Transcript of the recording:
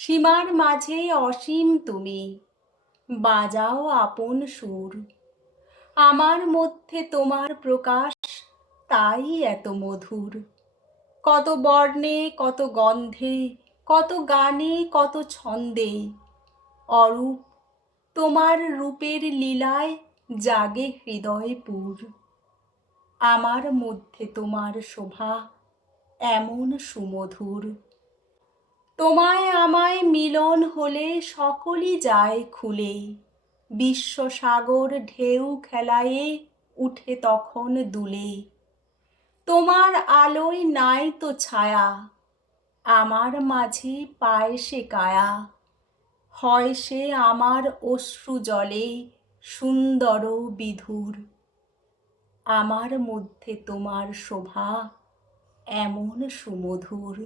সীমার মাঝে অসীম তুমি। বাজাও আপন সুর। আমার মধ্যে তোমার প্রকাশ, তাই এত মধুর। কত বর্ণে, কত গন্ধে, কত গানে, কত ছন্দে। অরূপ, তোমার রূপের লীলায় জাগে হৃদয়পুর আমার মধ্যে তোমার শোভা এমন সুমধুর। তোমায় আমায় মিলন হলে সকলই যায় খুলে বিশ্বসাগর ঢেউ খেলায়ে উঠে তখন দুলে তোমার আলোয় নাই তো ছায়া, আমার মাঝে পায় সে কায়া। হয় সে আমার অশ্রু জলে সুন্দর বিধুর। আমার মধ্যে তোমার শোভা এমন সুমধুর।